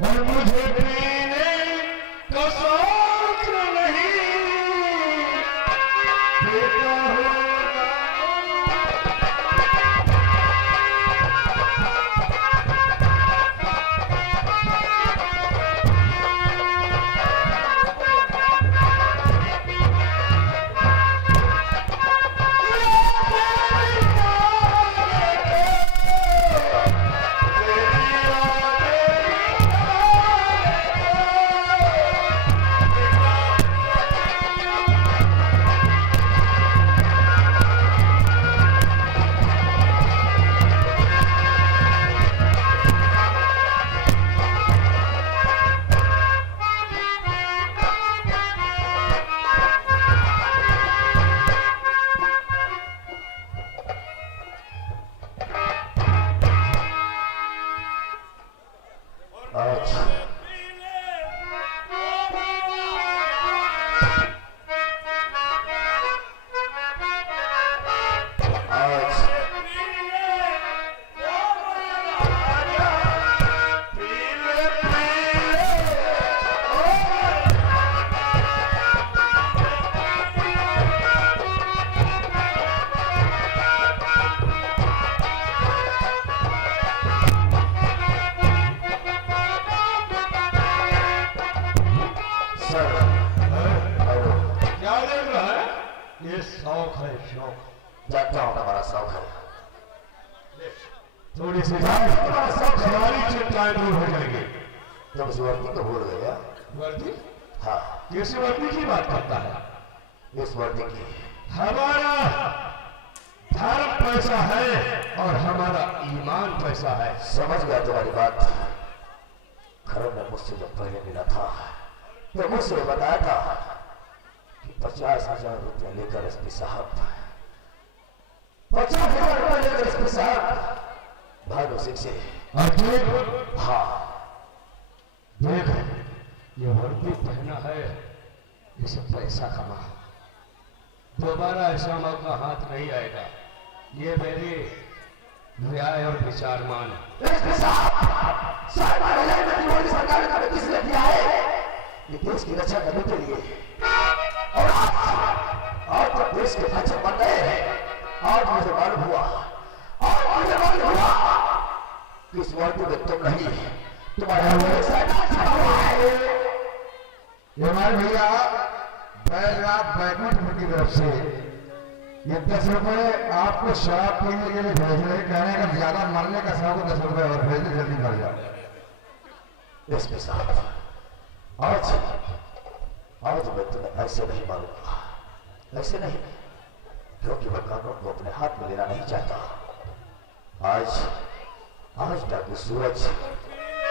और मुझे पीने का शौक नहीं, पीता होगा। ये शौक है, शौक जानता हूँ हमारा शौक है। थोड़ी सी सारी चिंताएं दूर हो जाएगी। तुम इस वर्दी को भूल गए? वर्दी? हाँ, किस वर्दी की बात करता है? इस वर्दी की। हमारा धर्म पैसा है और हमारा ईमान पैसा है। समझ गया तुम्हारी बात। खरम ने मुझसे जब पहले मिला था तो मुझसे बताया था कि 50,000 रुपया लेकर एसपी साहब 50,000 रुपया लेकर एसपी साहब भागो सिंह से। हाँ, देख ये वर्दी पहना है, इसे पैसा कमा, दोबारा ऐसा मौका हाथ नहीं आएगा। ये मेरी न्याय और विचार मान। सरकार ने किसने दिया है? ये देश की रक्षा करने के लिए। और जब देश के बच्चे बन गए हैं, आज मुझे मालूम हुआ कि इस वर्दी में तुम नहीं, तुम्हारा हमारे भैया बैलराज बैडमिंटन की तरफ से ये 10 रुपए आपको शराब पीने के लिए भेज रहे, कहने का ज्यादा मरने का शौक 10 रुपए और भेज दे, जल्दी कर जाओ। एसपी साहब, आज मैं तुम्हें ऐसे नहीं मारूंगा, ऐसे नहीं, क्योंकि मैं कानून को अपने हाथ में लेना नहीं चाहता। आज डाकू सूरज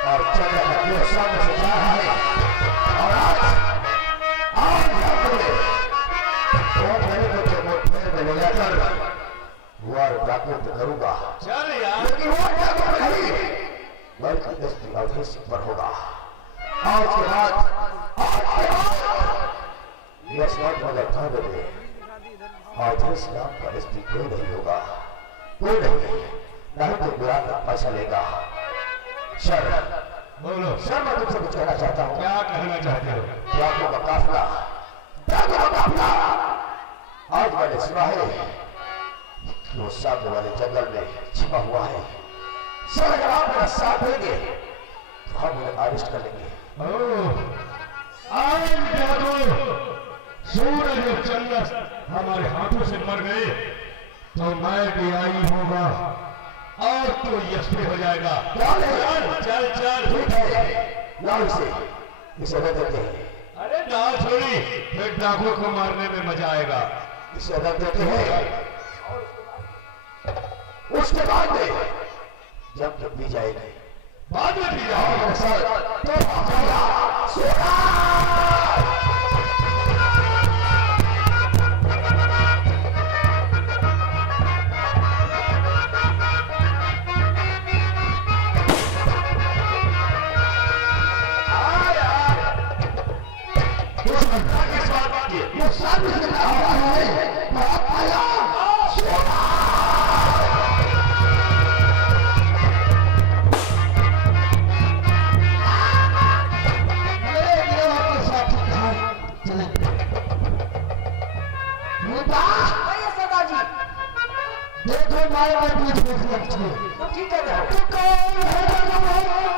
और चंद्र मेरे सामने से जा रहा है, और आज वो मेरे बच्चे को फेर में ले जाकर वार डाकू पे करूंगा। चल यार, लेकिन वो डाकू नहीं, बल्कि एसपी अवधेश पर होगा। आज के बाद यह स्मार्ट मगर था बने, अवधेश नाम का एसपी कोई नहीं होगा, कोई नहीं, नहीं तो बुरा का पैसा लेगा। सर बोलो सर, मैं तुमसे कुछ कहना चाहता हूँ। क्या कहना चाहते हो? डाकू का काफिला आज मैंने सुना है कि वो सामने वाले जंगल में छिपा हुआ है। सर, अगर आप मेरा साथ देंगे तो हम उन्हें अरेस्ट कर लेंगे। आज जादू सूरज और चंद्र हमारे हाथों से मर गए तो मैं भी आई होगा और तो एसपी हो जाएगा। चल चल ठीक है, लाओ इसे रख देते हैं। अरे ना छोड़ी, फिर डाकू को मारने में मजा आएगा। इसे रख देते हैं, उसके बाद में जब पी जाएगी, बाद में पी जाओ सर तो पाए मैं पूछ पूछ लगती है तो ठीक है ना तो कौन है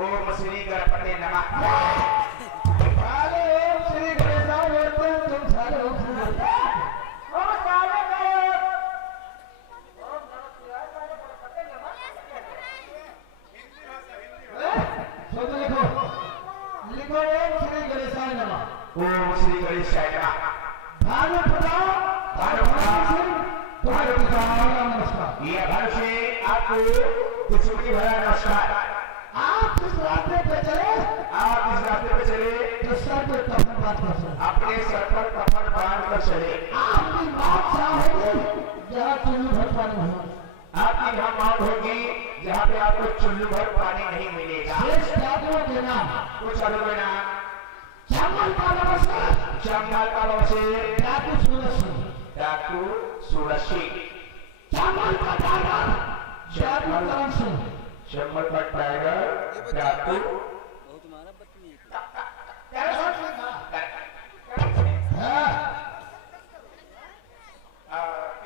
ओम श्री गणपति नमः। अरे ओम श्री गणेश बोलते हैं तुम सारे ओम श्री लिखो लिखो ओम श्री गणेशाय नमः। ओम श्री गणेशाय नमः। भानु प्रताप तुम्हारे नमस्कार। ये भानु से आपको कुछ भरा नमस्कार। आप जिस रास्ते पे चले तो सर पे कफन बांध कर चले। अपने सर पर कफन बांध कर चले। आपकी मौत चाहेगी जहाँ चुल्लू भर पानी हो। आपकी यहाँ मौत होगी जहाँ पे आपको चुल्लू भर पानी नहीं मिलेगा। शेष त्यागों के नाम कुछ अलोगे ना। चंबल का नमस्कार। चंबल का नमस्कार। डाकू सूरज सिंह। डाकू सूरज सिंह। चंबल का टाइगर डाकू करण सिंह। चंबल का टाइगर डाकू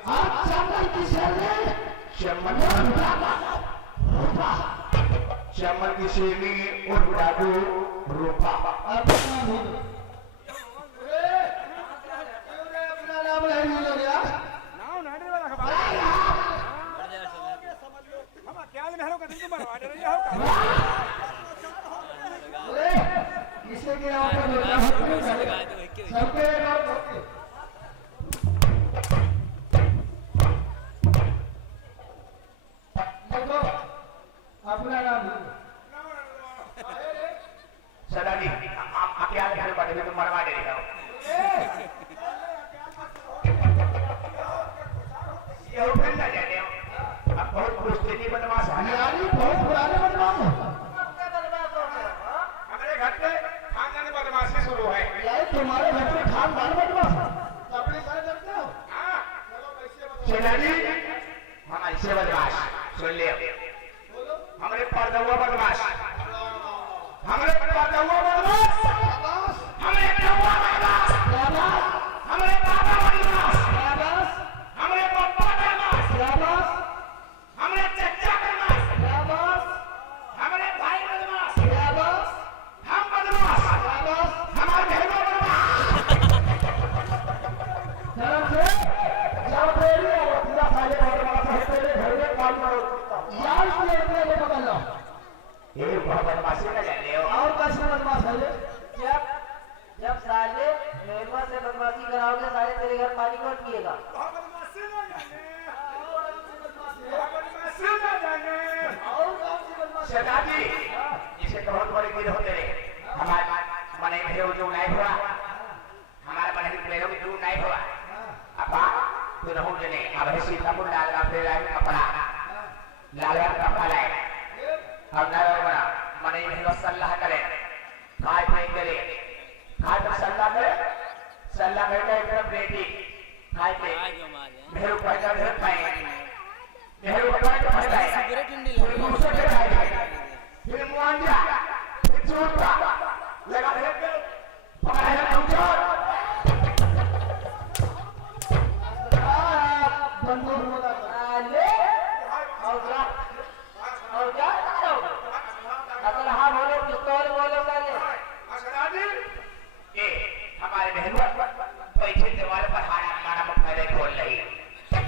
आप चंबल की शेरनी चंबल की शेरनी और डाकू रूपा। अपना नाम नहीं मिल गया। इसे के यहाँ पर सबके अपना नाम सदानी आप क्या लिखने पड़े मैं तो मरवा दे रहा हूँ। ये उठन ना जाते हो। अब बहुत पुष्टि बदमाश है। यानी बहुत पुराने बदमाश हैं। हमारे घर पे खानदानी बदमाशी शुरू है। यानी तुम्हारे घर पे खानदान बदमाश है। अपने सारे जानते हो? हाँ। सदानी हम ऐसे बदमाश सुन ले। हमारे पर्दा हुआ बदमाश। हमारे पर्दा हुआ बदमाश। हमारे कौवा बदमाश। हमारे बाबा बदमाश। हमारे पप्पा बदमाश। हमारे चचा बदमाश। हमारे भाई बदमाश। हम बदमाश। हमारे बहनों बदमाश। धर्म से जब तेरी अवस्था सारे बदमाश है तेरे घर में काम करो। यार इसलिए अपने को पकड़ लो। ये बहुत बदमाशी न जाने हो। और कैसे बदमाश है ये? जब साले मेहमा से बदमाशी कराओगे साले तेरे घर पानी कौन पिएगा? सरदार जी इसे बहुत बड़ी गिर होते रहे। हमारे मने में जो नहीं हुआ हमारे मने में प्लेनो में दूर नहीं हुआ। अपा तो रहूं जने अब है सीतापुर डाल का प्लेला में कपड़ा हमारे बहनों बैठे दीवार पर हारा मारा मुखारे खोल रही,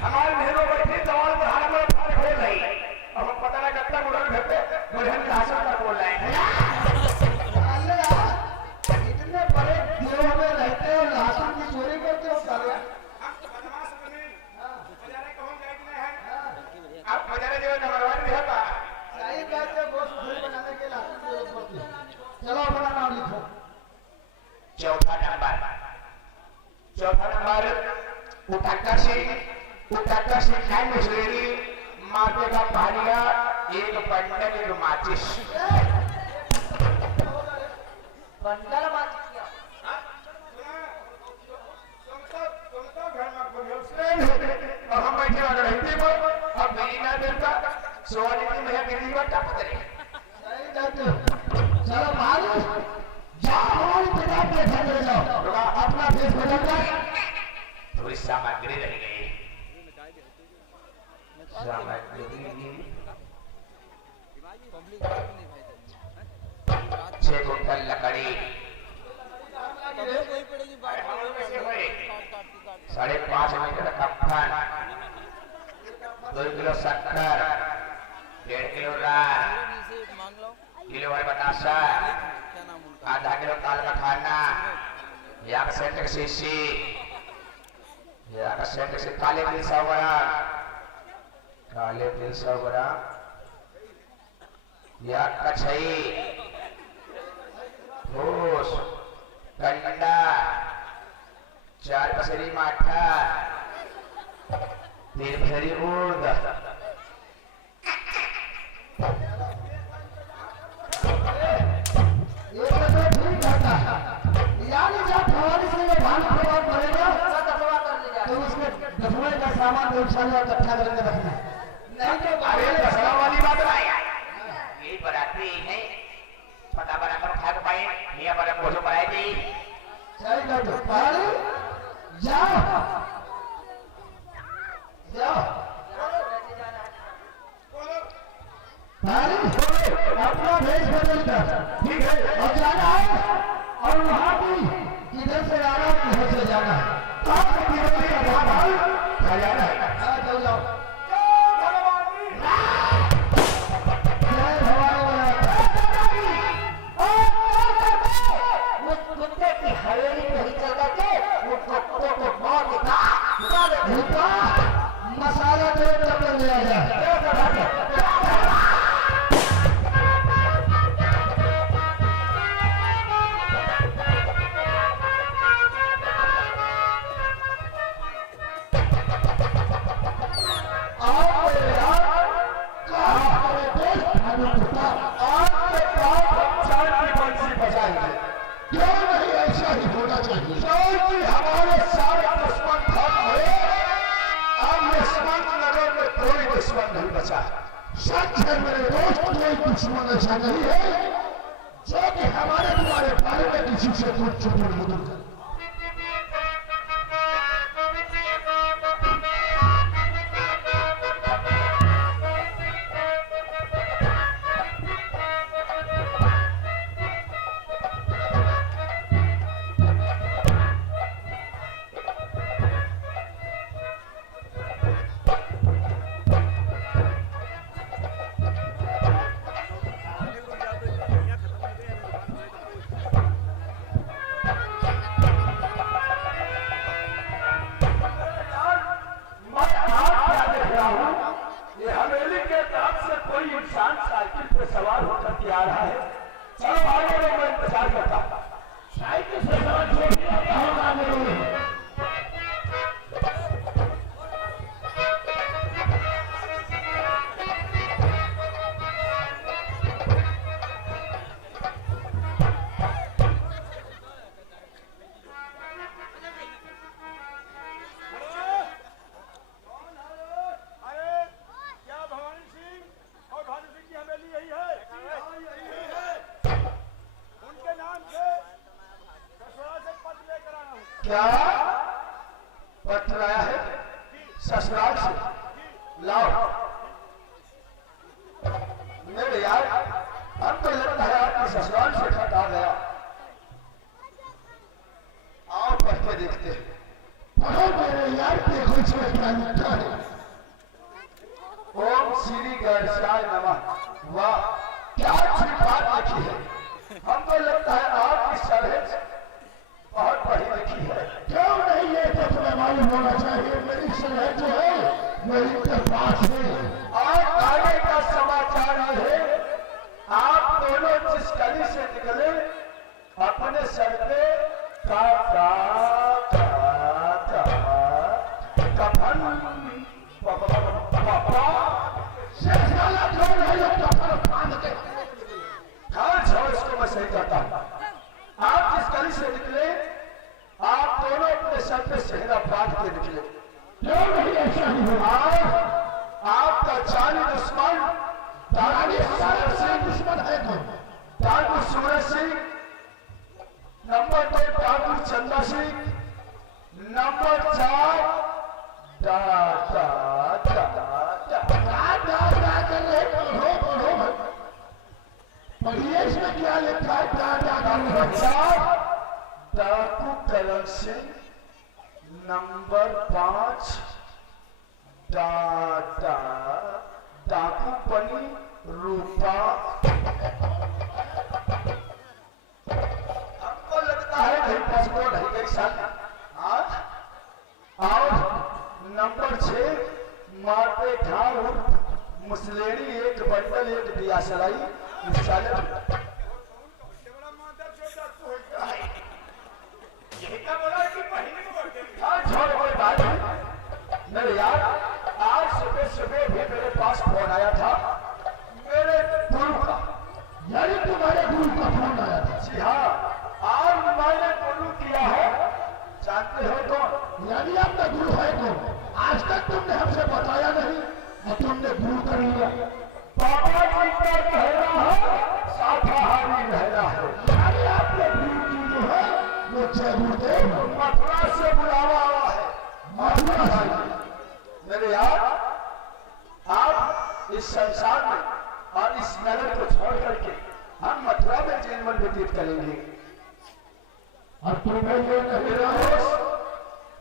हमारे बहनों बैठे दीवार पर हारा मारा मुखारे खोल रही। अब हम पता नहीं कब तक उड़न घर पे बहन का आशा तक बोल रहे हैं। इतने बड़े देव में रहते हो, लहसुन की चोरी करते हो साले। हम तो बदमाश बने, बाजारे कौन जाए कि नहीं है? आप बाजारे जो नंबरवार भी है का? सही कहते हो, गोश्त खीर बनाने के लहसुन की जरूरत पड़ती है। चलो अपना नाम लिखो। चौथा नंबर उठाकर से खाई मुसलेरी माथे का पहाड़िया एक बंडल एक माचिस। बंडल माचिस क्या? अब हम बैठे वाले रहते हो, अब मेरी ना देता सोने की मेरा गिरी हुआ टप करे। सही कहते हो। चलो भाई, जाओ हमारी किताब के घर ले जाओ, अपना भेष बदल जाए। थोड़ी सामग्री रह गई, छह कुंटल लकड़ी, 5.5 मीटर कफन, 2 किलो शक्कर, 1.5 किलो रार, किलो भर बतासा, आधा किलो ताल का खाना, 1 सेंट की शीशी, 1 सेंट से काले तिल 100 ग्राम, काले तिल 100 ग्राम, या कछई, फूस, कंडा, 4 पसेरी माठा, 3 पसेरी उर्द, ये तो ठीक कहता है। यानी जब हमारी से ये धान फुटबॉल पड़ेगा दफवा कर ले तो जाए। उसमें दफने का सामान गौशाला इकट्ठा करके रखना है। नहीं तो अरे दसरा वाली बात नहीं, ये बराती है, पता बराबर खा के पाए, ये बराबर भोजन बनाए थी। सही कहते हो। भाई जाओ जाओ भाई, अपना भेष बदल कर ठीक है, और जाना है, और वहां भी इधर से आना है, उधर से जाना है। आपके जीवन का भाई खजाना है। हाँ, जाओ जाओ। जय भवानी। उस कुत्ते की हवेली पे ही चल करके वो कुत्तों को बहुत दिखा दे। रुका, मसाला दे तब तक ले आ जाए। दुश्मन ऐसा नहीं है जो कि हमारे तुम्हारे बारे में किसी से कुछ चुटपुट मुदुर कर। सवार होकर के आ रहा है। चलो आगे लोग मैं इंतजार करता हूँ। साइकिल से सवार छोड़ दिया होगा आगे लोग। क्या पत्र आया है ससुराल से? लाओ। मेरे यार अब तो लगता है आपके ससुराल से खत आ गया। आओ शिवाय नमः। वाह, क्या अच्छी बात लिखी है। हमको लगता है आपकी सरहद बहुत बड़ी लिखी है। क्यों नहीं, ये तो तुम्हें मालूम होना चाहिए, मेरी सरहद जो है वो इनके पास है। और आगे का समाचार है, आप दोनों जिस गली से निकले अपने सर पे कफन इसको मैं सही कहता हूँ। आप जिस गली से निकले आप दोनों अपने सर पे सेहरा बांध के निकले। क्यों नहीं ऐसा ही हुआ? आपका जानी दुश्मन दुश्मन है तो डाकू सूरज सिंह, नंबर 2 डाकू चंदा सिंह, नंबर 4 पढ़िए इसमें क्या लिखा है? नंबर 4 डाकू करण सिंह, नंबर 5 डाकू पनी रूपा। हमको लगता है कहीं पासपोर्ट है गई साल। और नंबर 6 मारते ढाल मुसलेरी, एक बंडल एक दिया सलाई। मेरे यार, आज सुबह सुबह भी मेरे पास फोन आया था मेरे गुरु का। यानी तुम्हारे गुरु का फोन आया था? जी हाँ, आज मैंने गुरु किया है। जानते हो कौन? यानी आपका गुरु है कौन? आज तक तुमने हमसे बताया नहीं और तुमने गुरु कर लिया। बाबा जी का कहना है शाकाहारी रहना है। यानी आपके गुरु की जो है वो जय गुरुदेव मथुरा से बुलावा आवा है। मथुरा से। मेरे यार, आप इस संसार में और इस नगर को छोड़ करके हम मथुरा में जीवन व्यतीत करेंगे। और तुम्हें ये नहीं रहो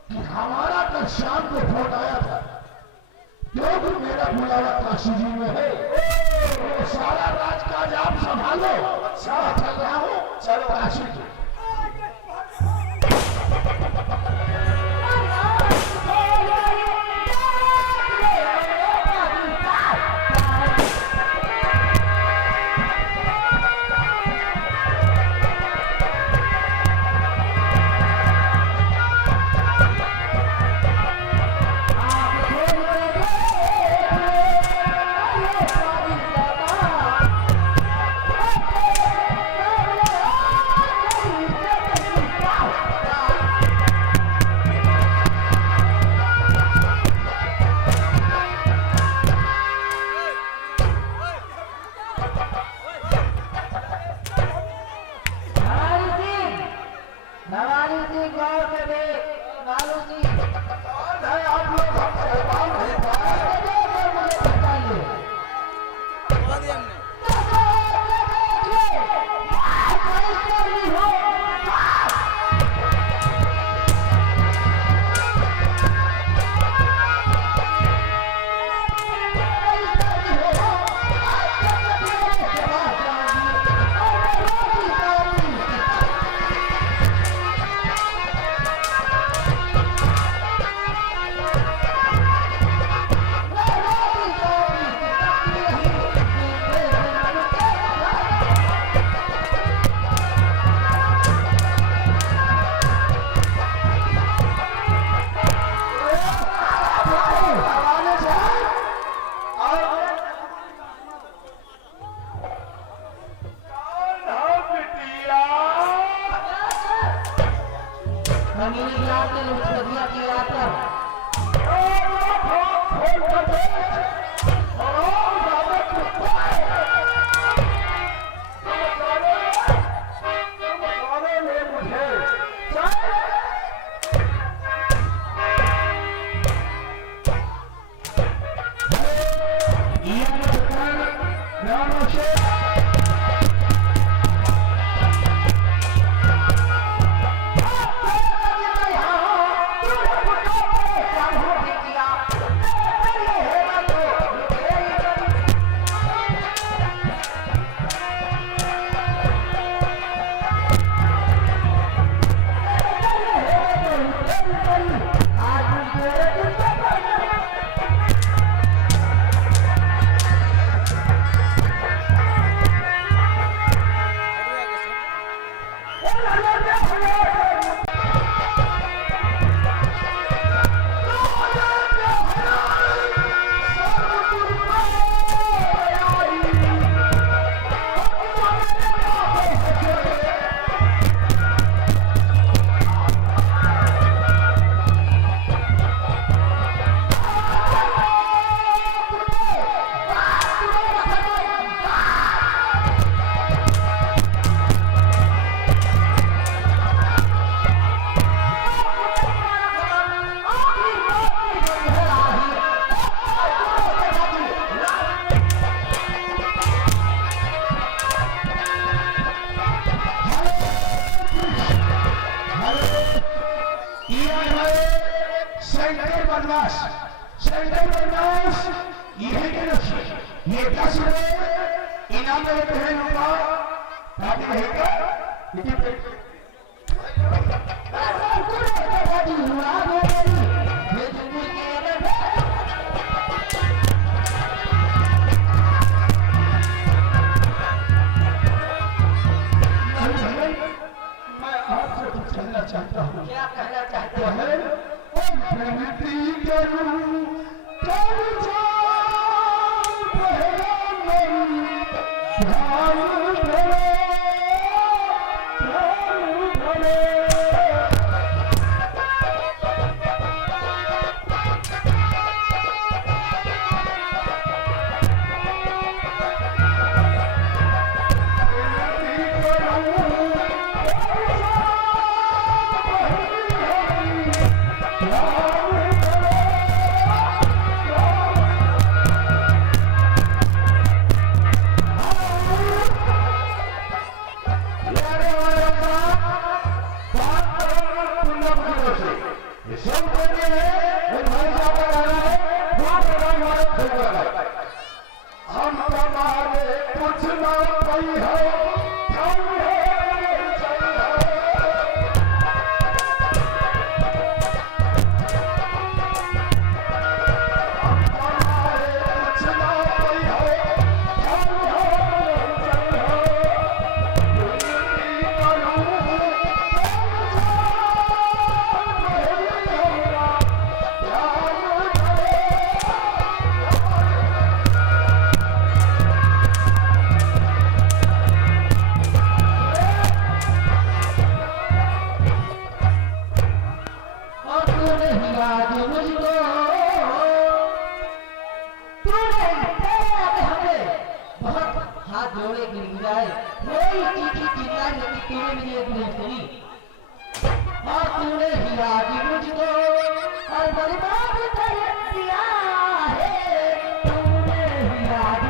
कि हमारा कल शाम को फोन आया था, क्योंकि मेरा बुलावा काशी जी में है, वो सारा राजकाज आप संभालो। अच्छा, चल रहा हूँ, चलो काशी जी। बदमाश सेंट्रल बदमाश यही के रखिए ये 10 रुपए इनाम में पहले लूंगा बाकी रहेगा मैं आपसे कुछ कहना चाहता हूँ। क्या कहना चाहते तो हैं? है विनती करूं कर जान पहला मन ध्यान धरे हाथ जोड़े गिड़गिड़ाए मेरी चीखी चिल्लाई लेकिन तूने मेरी एक नहीं सुनी और तूने ही आज मुझको और बर्बाद कर दिया है तूने ही आज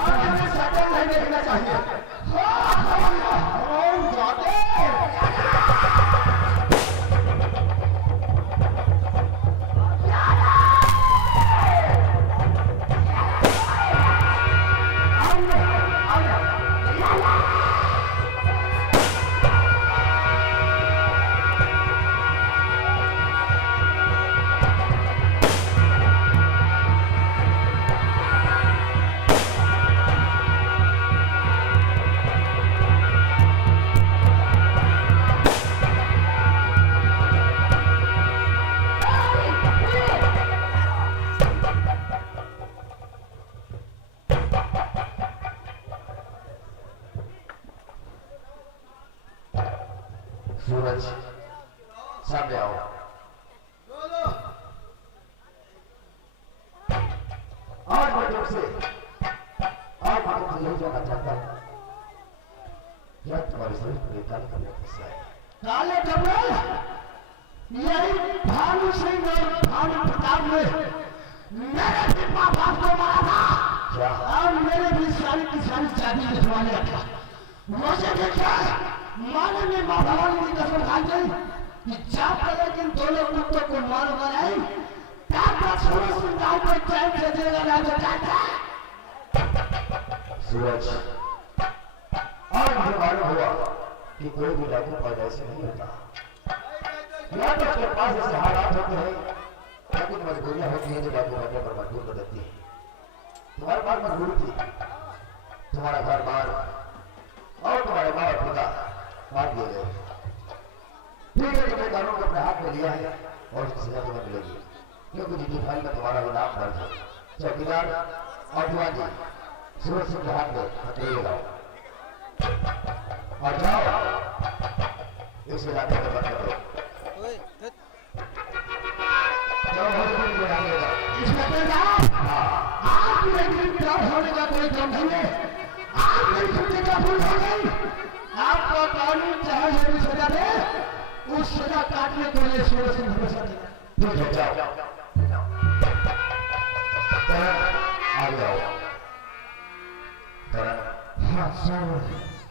देखना चाहिए सूरज सामने आओ। आज मैं तुमसे यही जानना चाहता हूँ, क्या तुम्हारे शरीर पर काले कपड़े कैसे आए? काले कपड़े यही भानु सिंह और भानु प्रताप ने मेरे भी बाप को मारा था। क्या? और मेरे भी सारी की सारी शादी लिखवा लिया था। मुझे देखा माने में माँ भवानी की कसम खा गई कि जब तक इन दोनों कुत्तों को मारूंगा नहीं तब तक सूरज सिंह गाँव को चैन से देगा ना जाता। सूरज, आज मुझे मालूम हुआ कि कोई भी डाकू पैदा ऐसे नहीं होता। या तो उसके पास ऐसे हालात होते हैं, लेकिन मजबूरियां होती हैं जो डाकू बनने पर मजबूर कर देती है। तुम्हारे पास मजबूरी थी, तुम्हारा घर बार और तुम्हारे माँ और पिता मार दिए गए। ठीक है, तुमने कानून को अपने हाथ में लिया है और उसकी सजा तुम्हें मिलेगी, क्योंकि जिनकी फाइल में तुम्हारा भी नाम दर्ज है। चौकीदार और दीवान जी, सूरज सिंह के हाथ में हथेली लगाओ और जाओ इस इलाके को बंद करो। जाओ, आप लेकिन डर होने का कोई दम नहीं है। आप मेरी छुट्टी का भूल हो गई। आपका कानून चाहे जो भी सजा दे, उस सजा काटने के लिए सूरज सिंह हमेशा देगा। ठीक है, जाओ आगे आओ। हाँ सर,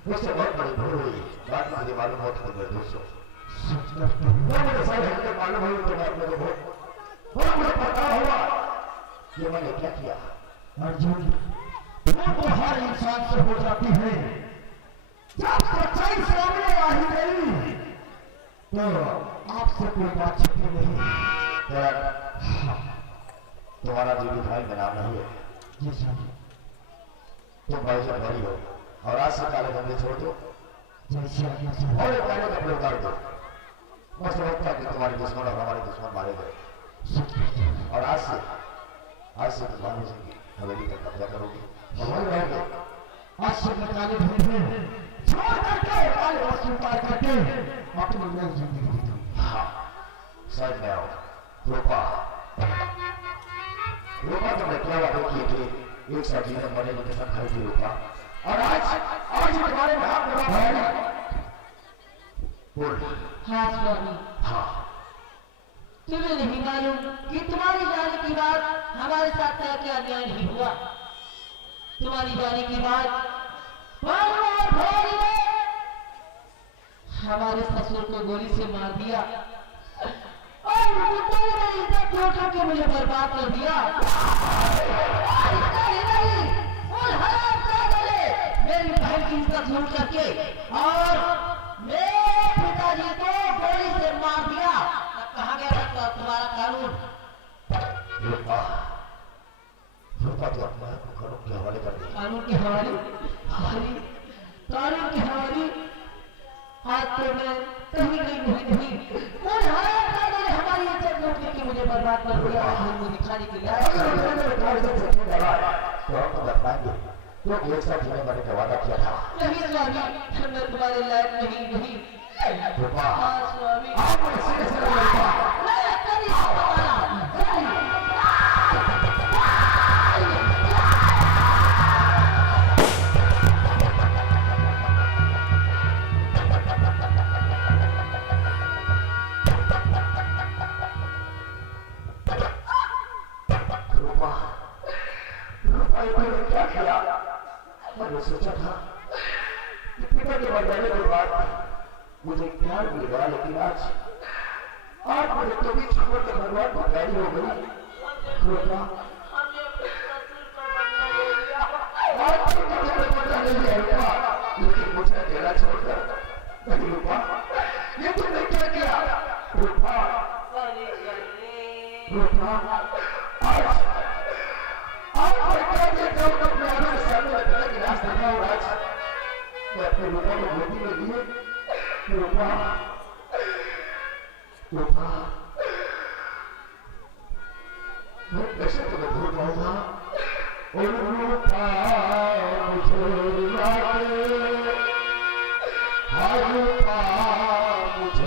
मुझसे बहुत बड़ी भूल हुई, बात मुझे मालूम हो तो दोस्तों मुझे सारे हल्के मालूम हुई तो बात मुझे मुझे पता हुआ कि मैंने क्या किया। अर्जुन, वो तो हर इंसान से हो जाती है। जब सच्चाई सामने आ ही गई तो आपसे कोई बात छिपी नहीं। तुम्हारा जीवी भाई का नाम नहीं है। जी सर। तुम भाई से बड़ी हो और आज से काले धंधे छोड़ दो जैसे आज्ञा सर। और ये काले कपड़े उतार दो। मैं समझता कि तुम्हारे दुश्मन और हमारे दुश्मन मारे गए और आज से तुम भानु सिंह की हवेली पर कब्जा करोगे और वही रहोगे। आज से मैं काले धंधे छोड़ करके काले वस्तु उतार करके अपनी नई जिंदगी बिताऊंगा। हाँ, साइड में आओ। रूपा, तुमने क्या वादे किए थे? एक साथ जीवन मरने में कसम खाई थी रूपा, और आज तुम्हारे में हाथ लगा है। बोल। हाँ स्वामी, हाँ, तुम्हें नहीं मालूम कि तुम्हारी जाने की बात हमारे साथ क्या अन्याय नहीं हुआ। तुम्हारी जाने की बात भानु और भोरी ने हमारे ससुर को गोली से मार दिया और मुद्दे ने इज्जत लौटा के मुझे बर्बाद कर दिया। नहीं, उन हरामजादों ने मेरी बहन की इज्जत लूट करके और मेरे पिताजी को गोली से मार दिया। अब कहाँ गया था तुम्हारा कानून? रूपा तो अपने आप को कानून के हवाले कर दी। कानून के हवाले? कानून के हवाले? आज तो मैं कहीं नहीं। उन हरामजादों ने हमारी इज्जत लूट करके मुझे बर्बाद कर दिया। मुझे दिखाने के लिए तो हम तो बताएंगे तो एक साथ जीने मरने का वादा किया था। नहीं स्वामी, मैं तुम्हारे लायक नहीं। रूपा, हाँ स्वामी, आप सीधे से रूपा, मैं कभी नहीं बताया। क्या किया? मैंने सोचा था कि पिता के मर जाने के बाद मुझे प्यार मिलेगा, लेकिन आज मुझे तो भी छोड़ के भगवान को प्यारी हो गई। रूपा, लेकिन मुझे अकेला छोड़कर नहीं। रूपा, ये तुमने क्या किया? रूपा, मैं अपने रूपा को गोदी में लिए। रूपा, मैं कैसे तुम्हें भूल पाऊंगा? रूपा मुझे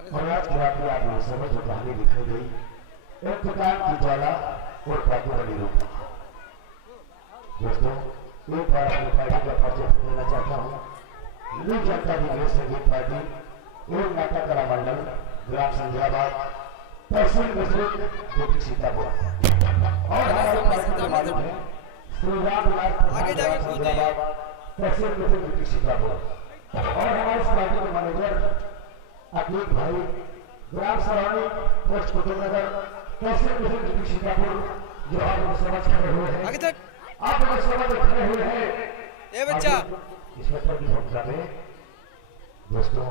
और आज की रात में आप समझ जो कहानी दिखाई गई एक दुकान की ज्वाला और बातों रूप दोस्तों एक बार अपनी पार्टी का परिचय देना चाहता हूँ। न्यू जनता दल संगीत पार्टी एवं नाटक कला मंडल ग्राम संध्याबाद तहसील मजदूर डिस्ट्रिक्ट सीतापुर और हमारे पार्टी के मालिक हैं श्री रामलाल संध्याबाद तहसील मजदूर डिस्ट्रिक्ट सीतापुर और हमारे इस पार्टी के मैनेजर अखिल भाई ग्राम सरानी पोस्ट कुतुबनगर तहसील मजदूर डिस्ट्रिक्ट सीतापुर जो आप समझ खड़े हुए हैं आप लोग समझ खड़े हुए हैं ए बच्चा इसमें तो भी हम कर रहे हैं दोस्तों